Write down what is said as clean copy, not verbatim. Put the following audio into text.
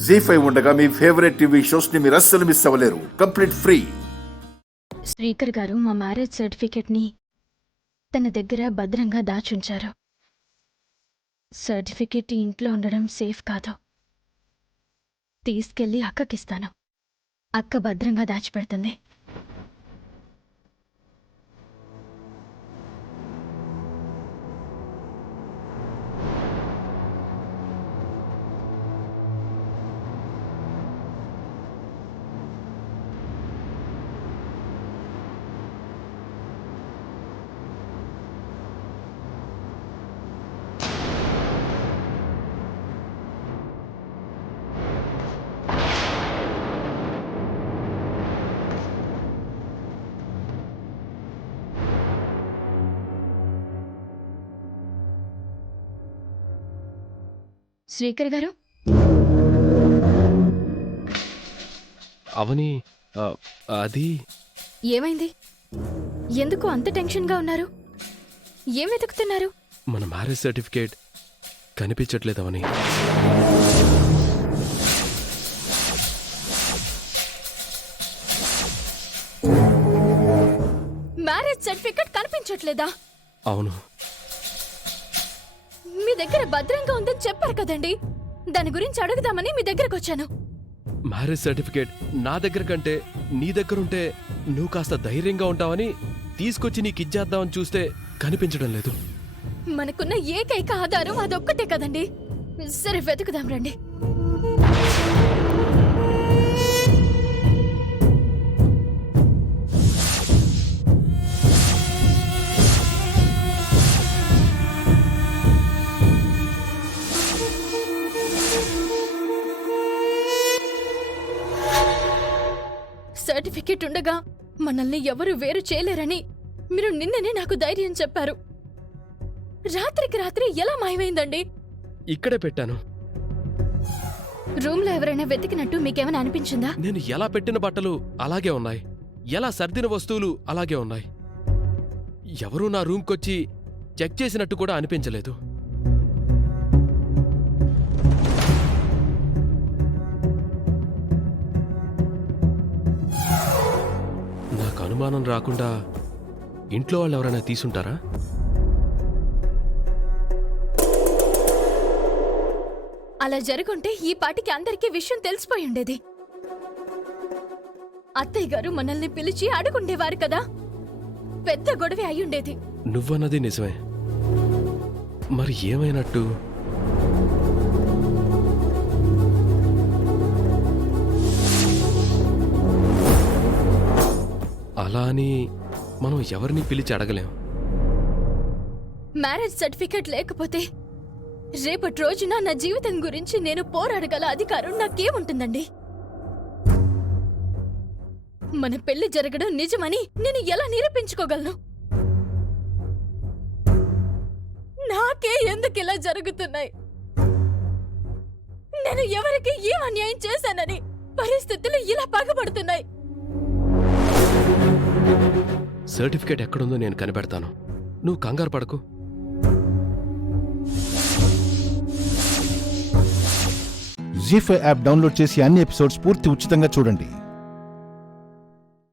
జీ5 ఉండగా మీ favourite TV shows ని మీరు అస్సలు మిస్ అవ్వలేరు. Complete free. శ్రీకర్ గారు మా మ్యారేజ్ సర్టిఫికెట్ని తన దగ్గర భద్రంగా దాచుంచారు. సర్టిఫికెట్ ఇంట్లో ఉండడం సేఫ్ కాదు. తీసుకెళ్ళి అక్కకిస్తాను. అక్క భద్రంగా దాచిపెడుతుంది. శ్రీకర్ గారు, అవని, అది ఏమైంది? ఎందుకు అంత టెన్షన్గా ఉన్నారు? ఏం వెతుకుతున్నారు? మన మ్యారేజ్ సర్టిఫికేట్ కనిపించట్లేదు అవని. మ్యారేజ్ సర్టిఫికెట్ కనిపించట్లేదా? అవును, మీ దగ్గర భద్రంగా ఉందని చెప్పారు కదండి. దాని గురించి అడుగుదామని మీ దగ్గరకు వచ్చాను. మ్యారేజ్ సర్టిఫికేట్ నా దగ్గర కంటే నీ దగ్గరుంటే నువ్వు కాస్త ధైర్యంగా ఉంటావని తీసుకొచ్చి నీకు ఇచ్చేద్దామని చూస్తే కనిపించడం లేదు. మనకున్న ఏకైక ఆధారం అదొక్కటే కదండి. సరే, వెతుకుదాం రండి. సర్టిఫికెట్ ఉండగా మనల్ని ఎవరు వేరు చేయలేరని మీరు నిన్ననే నాకు ధైర్యం చెప్పారు. రాత్రికి రాత్రి ఎలా మాయమైందండి? ఇక్కడే పెట్టాను. రూమ్ లో ఎవరైనా వెతికినట్టు మీకేమైనా అనిపించిందా? నేను ఎలా పెట్టిన బట్టలు అలాగే ఉన్నాయి, ఎలా సర్దిన వస్తువులు అలాగే ఉన్నాయి. ఎవరూ నా రూమ్కొచ్చి చెక్ చేసినట్టు కూడా అనిపించలేదు. నాకు అనుమానం రాకుండా ఇంట్లో వాళ్ళు ఎవరైనా తీసుంటారా? అలా జరుగుంటే ఈ పాటికి అందరికీ విషయం తెలిసిపోయి ఉండేది. అత్తయ్య గారు మనల్ని పిలిచి అడుగుండేవారు కదా. పెద్ద గొడవే అయ్యుండేది. నువ్వన్నది నిజమే. మరి ఏమైనట్టు? అలా అని మనం ఎవరిని పిలిచి అడగలేం. మ్యారేజ్ సర్టిఫికెట్ లేకపోతే రేపటి రోజున నా జీవితం గురించి నేను పోరాడగల అధికారం నాకేముంటుందండి? మన పెళ్లి జరగడం నిజమని నేను ఎలా నిరూపించుకోగలను? నాకే ఎందుకు ఇలా జరుగుతున్నాయి? నేను ఎవరికి ఏం అన్యాయం చేశానని పరిస్థితులు ఇలా పగబడుతున్నాయి? సర్టిఫికేట్ ఎక్కడుందో నేను కనిపెడతాను. నువ్వు కంగారు పడకు. జీ5 యాప్ డౌన్లోడ్ చేసి అన్ని ఎపిసోడ్స్ పూర్తి ఉచితంగా చూడండి.